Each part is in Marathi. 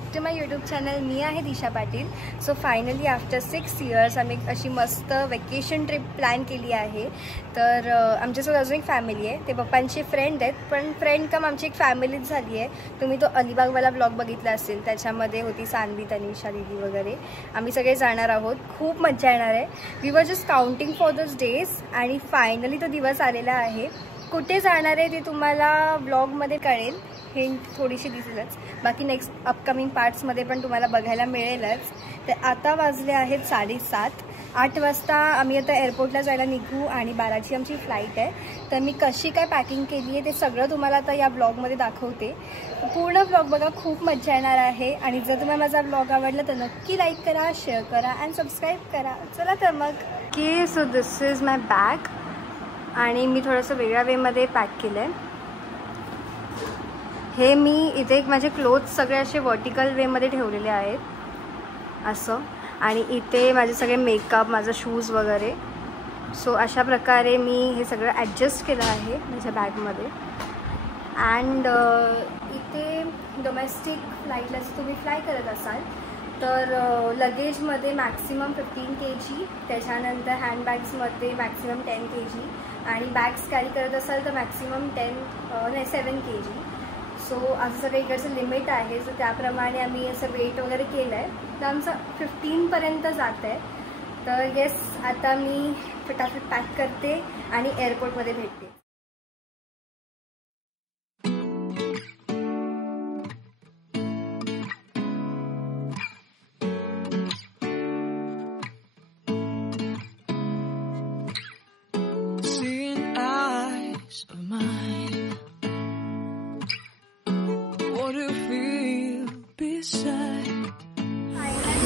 Back to my YouTube channel. मी आहे Disha Patil. So finally after 6 years आम्ही अशी मस्त वेकेशन ट्रिप प्लॅन केली आहे. तर आमच्यासोबत अजून एक फॅमिली आहे. ते पप्पांचे फ्रेंड आहेत, पण फ्रेंड कम आमची एक फॅमिलीच झाली आहे. तुम्ही तो अलिबागवाला ब्लॉग बघितला असेल, त्याच्यामध्ये होती सान्वी, तनिषा दीदी वगैरे. आम्ही सगळे जाणार आहोत. खूप मजा येणार आहे. We were just counting for those days आणि फायनली तो दिवस आलेला आहे. कुठे जाणार आहे ते तुम्हाला ब्लॉगमध्ये कळेल, हिंट थोडीशी दिसेलच. बाकी नेक्स्ट अपकमिंग पार्ट्समध्ये पण तुम्हाला बघायला मिळेलच. तर आता वाजले आहेत 7:30. 8 वाजता आम्ही आता एअरपोर्टला जायला निघू आणि 12ची आमची फ्लाईट आहे. तर मी कशी काय पॅकिंग केली आहे ते सगळं तुम्हाला आता या ब्लॉगमध्ये दाखवते. पूर्ण ब्लॉग बघा, खूप मजा येणार आहे. आणि जर तुम्हाला माझा ब्लॉग आवडला तर नक्की लाईक करा, शेअर करा अँड सबस्क्राईब करा. चला तर मग की so this is my bag आणि मी थोडंसं वेगळ्या वेमध्ये पॅक केलं आहे. हे मी इथे एक माझे क्लोथ्स सगळे असे वर्टिकल वेमध्ये ठेवलेले आहेत असं. आणि इथे माझे सगळे मेकअप, माझं शूज वगैरे. सो अशा प्रकारे मी हे सगळं ॲडजस्ट केलं आहे माझ्या बॅगमध्ये. अँड इथे डोमेस्टिक फ्लाईटला जर तुम्ही फ्लाय करत असाल तर लगेजमध्ये मॅक्सिमम 15 kg, त्याच्यानंतर हँडबॅग्समध्ये मॅक्सिमम 10 kg आणि बॅग्स कॅरी करत असाल तर मॅक्सिमम 7 kg. सो असं सगळं इकडचं लिमिट आहे. सो त्याप्रमाणे आम्ही असं वेट वगैरे केलं आहे. तर आमचं 15पर्यंत जात आहे. तर येस, आता मी फटाफट पॅक करते आणि एअरपोर्टमध्ये भेटते.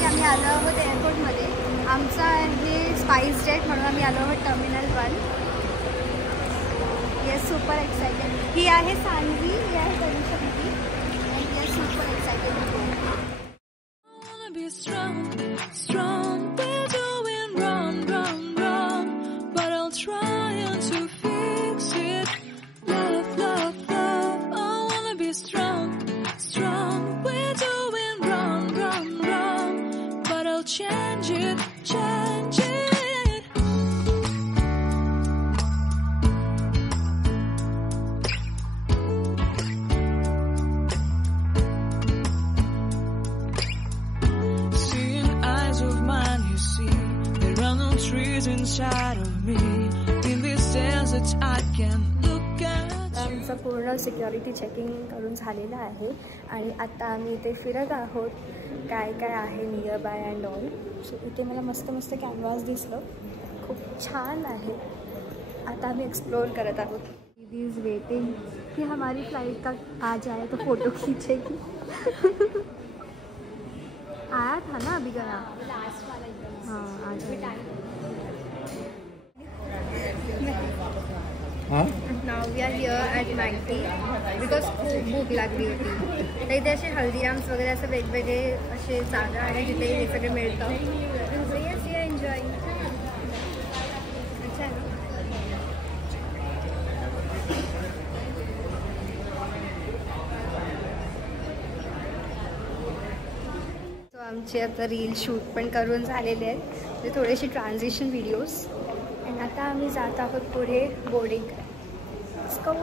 आम्ही आलो आहोत एअरपोर्टमध्ये. आमचं आहे स्पाइस जेट म्हणून आम्ही आलो आहोत टर्मिनल 1. Yes, super excited. ही आहे सान्वी, ही आहे तनिषा दीदी आणि येस सुपर एक्सायटेड. आमचं पूर्ण सिक्युरिटी चेकिंग करून झालेलं आहे आणि आता आम्ही इथे फिरत आहोत. काय काय आहे near by and all. So इथे मला मस्त मस्त कॅनव्हास दिसलं, खूप छान आहे. आता आम्ही एक्सप्लोर करत आहोत. दीदी इज वेटिंग कि हमारी फ्लाइट का आ जाए तो फ़ोटो खींचेगी. आया था ना, अभी गया लास्ट वाला. हाँ, आज नाव we are here at Magdi because खूप भूक लागली होती. तर इथे असे हल्दीराम्स वगैरे असं वेगवेगळे असे जागा आहे जिथे हे सगळे मिळतं. Yes, you enjoy. अच्छा आहे ना. सो आमचे आता रील शूट पण करून झालेले आहेत. ते थोडेसे ट्रान्झिशन व्हिडिओज. आणि आता आम्ही जात आहोत पुढे boarding. Let's go.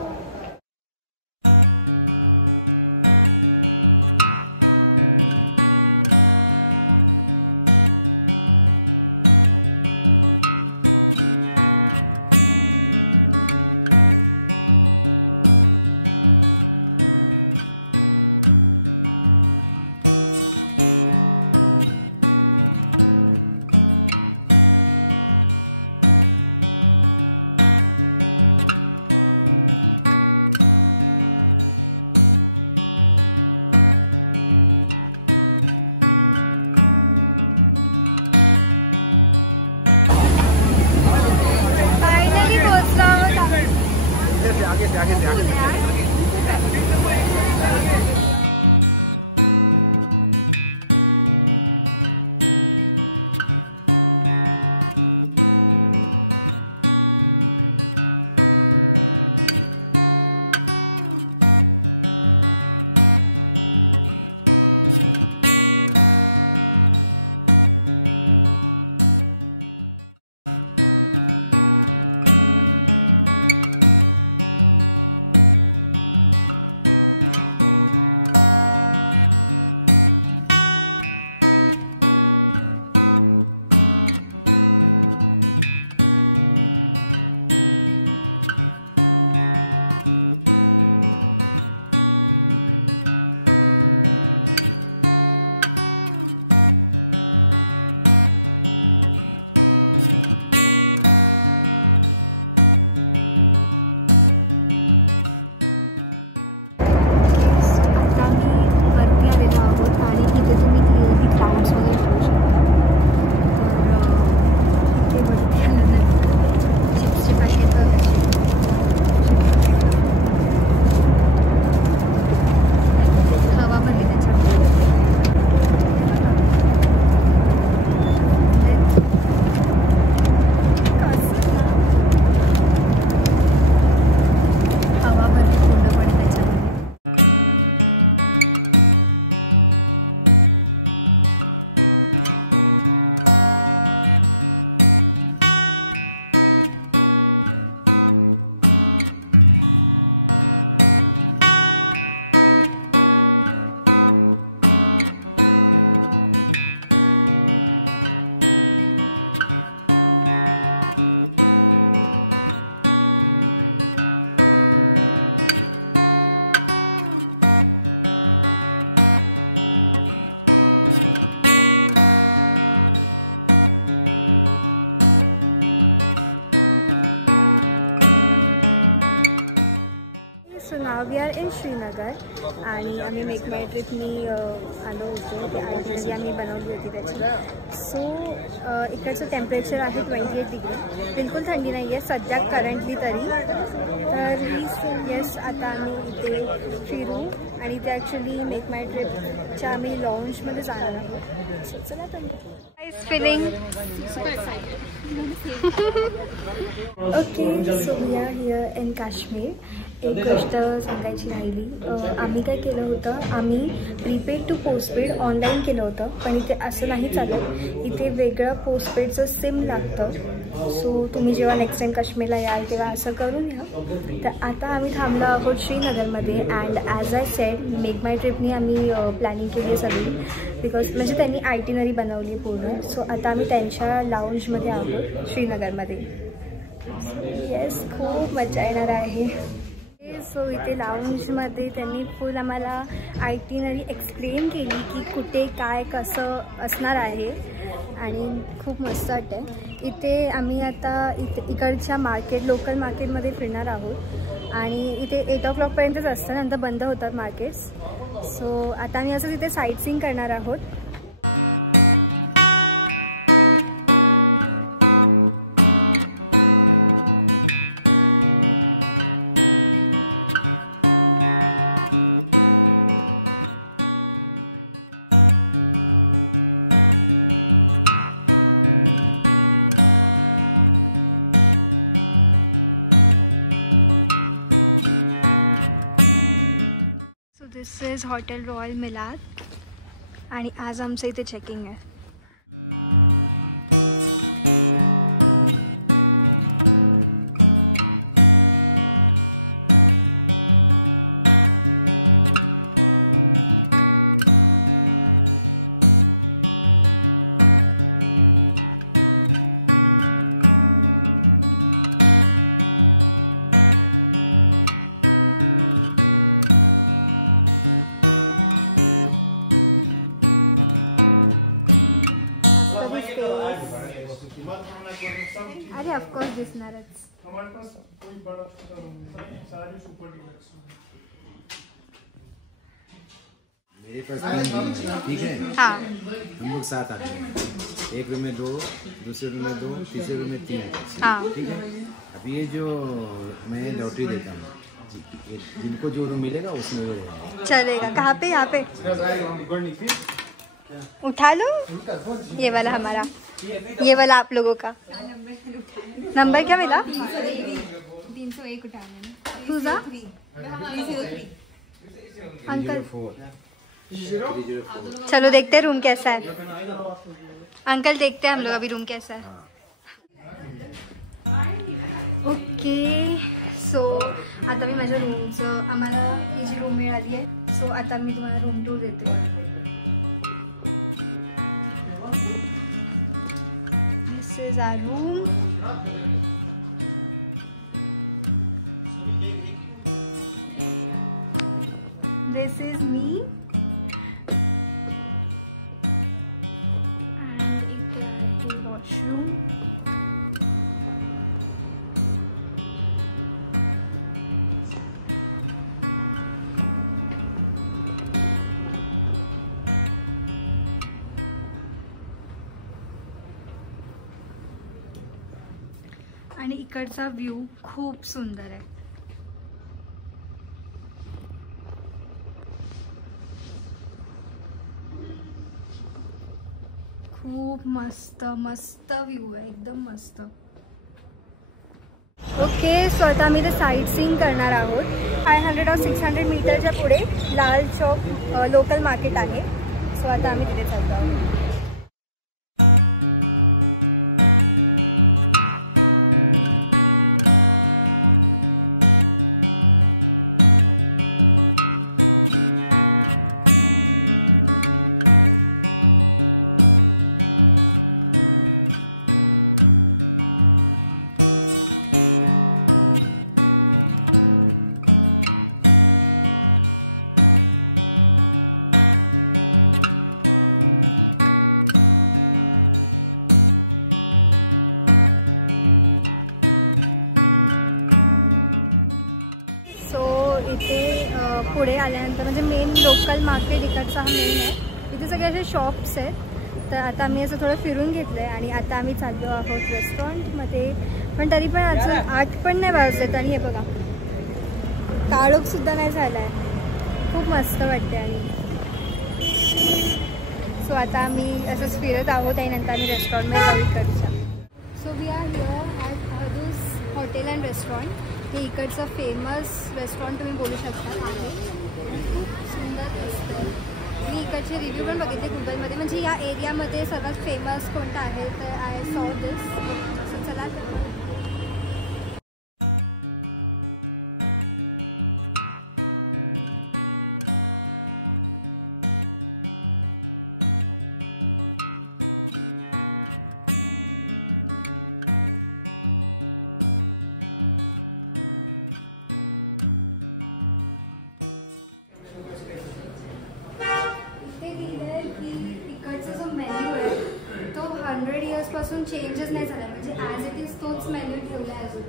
So now we are in Srinagar आणि आम्ही मेक माय ट्रिपनी आलो होतो. ती आयटिनरी आम्ही बनवली होती त्याची. सो इकडचं टेम्परेचर आहे 28 डिग्री. बिलकुल थंडी नाही आहे सध्या करंटली तरी. तर येस आता आम्ही इथे फिरू आणि ते ॲक्च्युली मेक माय ट्रिपच्या आम्ही लॉन्चमध्ये जाणार आहोत. सो चला तर feeling okay. So we are here in Kashmir. एक गोष्ट सांगायची राहिली. आम्ही काय केलं होतं, आम्ही प्रीपेड टू पोस्टपेड ऑनलाईन केलं होतं, पण इथे असं नाही चालत. इथे वेगळं पोस्टपेडचं सिम लागतं. सो तुम्ही जेव्हा नेक्स्ट टाईम काश्मीरला याल तेव्हा असं करून या. तर आता आम्ही थांबलो आहोत श्रीनगरमध्ये. And as I said make my ट्रिपनी आम्ही प्लॅनिंग केली आहे सगळी. बिकॉज म्हणजे त्यांनी आयटिनरी बनवली आहे पूर्ण. सो आता आम्ही त्यांच्या लाऊंजमध्ये आहोत श्रीनगरमध्ये. येस खूप मजा येणार आहे. सो इथे लाऊंजमध्ये त्यांनी फुल आम्हाला आयटिनरी एक्सप्लेन केली की कुठे काय कसं असणार आहे आणि खूप मस्त वाटतं. इथे आम्ही आता इकडच्या लोकल मार्केटमध्ये फिरणार आहोत आणि इथे 8 o'clockपर्यंतच असतं, नंतर बंद होतात मार्केट्स. सो आता आम्ही असं तिथे साईट सीइंग करणार आहोत. दिस इज हॉटेल रॉयल मिलाद आणि आज आमचं इथे चेकिंग आहे. अरे ऑफकोर्स दिसणारच. मेरे पास ठीक है. हाँ हम लोग 7 आते हैं. एक रूम में 2, दूसरे रूम में 2, तीसरे रूम में 3. हाँ ठीक है. अब ये जो मैं लॉटरी देता हूँ, जिनको जो रूम मिलेगा उसमें वो रहेगा. चलेगा. कहाँ पे? यहाँ पे उठा लो. ये वाला हमारा, ये वाला आप लोगों का. नंबर क्या मिला? 301 उठा लेना. तुझा अंकल. चलो देखते हैं रूम कैसा है. अंकल देखते हैं हम लोग अभी रूम कैसा है. ओके. सो आता मी माझ्या रूमचं, आम्हाला ही जी रूम मिळाली आहे, सो आता मी तुम्हाला रूम टूर देते. This is our room. This is me. And इथे आहे वॉशरूम. आणि इकडचा व्ह्यू खूप सुंदर आहे. खूप मस्त मस्त व्ह्यू आहे, एकदम मस्त. ओके. सो आता आम्ही ते साईट सीइंग करणार आहोत. 500 or 600 मीटरच्या पुढे लाल चौक लोकल मार्केट आहे. सो आता आम्ही तिथे चाललो आहोत. इथे पुढे आल्यानंतर म्हणजे मेन लोकल मार्केट इकडचा हा मेन आहे. इथे सगळे असे शॉप्स आहेत. तर आता आम्ही असं थोडं फिरून घेतलं आहे आणि आता आम्ही चाललो आहोत रेस्टॉरंटमध्ये. पण तरी पण अजून 8 पण नाही वाजलेत आणि हे बघा काळोखसुद्धा नाही झाला आहे. खूप मस्त वाटते. आणि सो आता आम्ही असंच फिरत आहोत आणि नंतर आम्ही रेस्टॉरंटमध्ये जाऊ इकडच्या. So we are here at Ahdoos hotel and restaurant. हे इकडचं फेमस रेस्टॉरंट तुम्ही बोलू शकता आहे. खूप सुंदर दिसतं. मी इकडचे रिव्ह्यू पण बघितले गुगलमध्ये, म्हणजे या एरियामध्ये सर्वात फेमस कोणतं आहे तर आय सॉ दिस. सो चला इकडचा जो मेन्यू आहे तो 100 इयर्सपासून चेंजच नाही झाला. म्हणजे ॲज इट इज तोच मेन्यू ठेवला आहे अजून.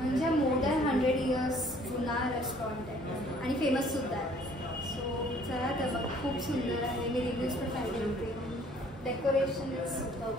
म्हणजे मोर दॅन 100 इयर्स जुना रेस्टॉरंट आहे आणि फेमससुद्धा आहे. सो चला तर बघ खूप सुंदर आहे. मी रिव्ह्यूज पण पाहिले होते. Decoration is super.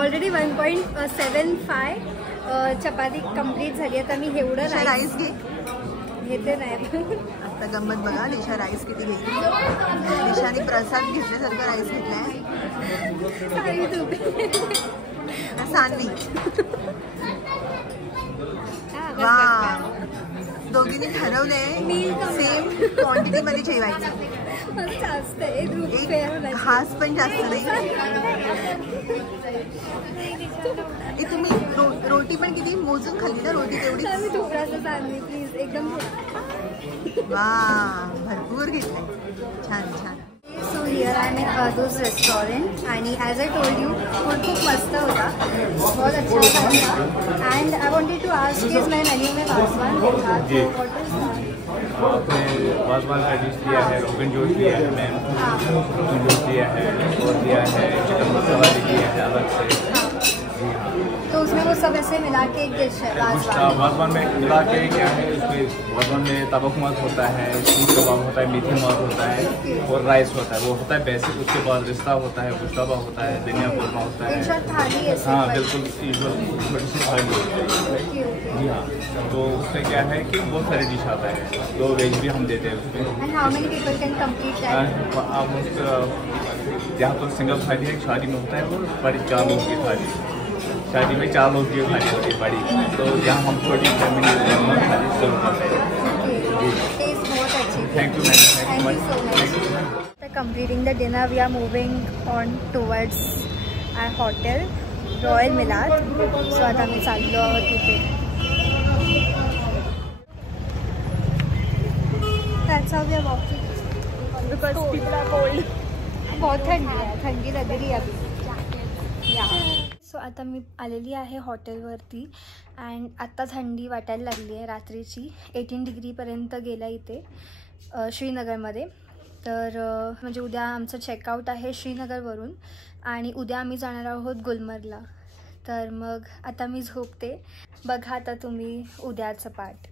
Already 1.75 chapati complete झाली. आता मी एवढं राईस घेते नाही. आता गंमत बघा, दिशा राईस किती घेतली. दिशाने प्रसाद घेतल्यासारखं राईस घेतलाय. सानवी वा, दोघींनी ठरवलंय सेम क्वांटिटी मध्ये जेवायचं. एक घास पण जास्त नाही. तुम्ही रोटी पण किती मोजून खाल्ली ना? रोटी तेवढी प्लीज एकदम वा, भरपूर घेतलं. छान छान. So here I am in Ahdoos restaurant आणि as I told you food खूप मस्त होता. बहुत अच्छा था. And I wanted to ask is my menu में वाजवान देखा तो व्हाट इज आपने वाजवान का डिश लिया है, रोगन जोश लिया है मैम, रोगन जोश लिया है और लिया है चिकन मसाला लिया है अलग से. तो उसमें वो सब ऐसे मिला के एक डिश है वाजवान में मिला के क्या है उसमें वाजवान में तबक मर्द होता है, सीख कबाब होता है, मीठी मर्द होता है और राइस होता है. वो होता है बेसिक. उसके बाद रिश्ता होता है, गुश्ताबा होता है, धनिया कोरमा होता है. हाँ बिल्कुल छोटी सी थाली होती है. जी हाँ. तो उसमें क्या है कि बहुत सारे डिश आता है. तो वेज भी हम देते हैं उसमें. आप यहाँ तो सिंगल थाली है, शादी में होता है वो बड़ी 4 लोग की थाली. शादी में 4 लोग की थाली होती है बड़ी. तो यहाँ हम छोटी फैमिली थाली सर्व करते हैं. Thank you ma'am. Completing the dinner, we are moving on towards our hotel, Royal Milad. So आता आम्ही चाललो आहोत तिथे. That's how we are walking because people are cold. बहुत थंडी लग रही है अभी. सो आता मी आलेली आहे हॉटेलवरती अँड आत्ता थंडी वाटायला लागली आहे. रात्रीची 18 डिग्रीपर्यंत गेला इथे श्रीनगरमध्ये. तर म्हणजे उद्या आमचं चेकआउट आहे श्रीनगरवरून आणि उद्या आम्ही जाणार आहोत गुलमर्गला. तर मग आता मी झोपते. बघा आता तुम्ही उद्याचं पार्ट.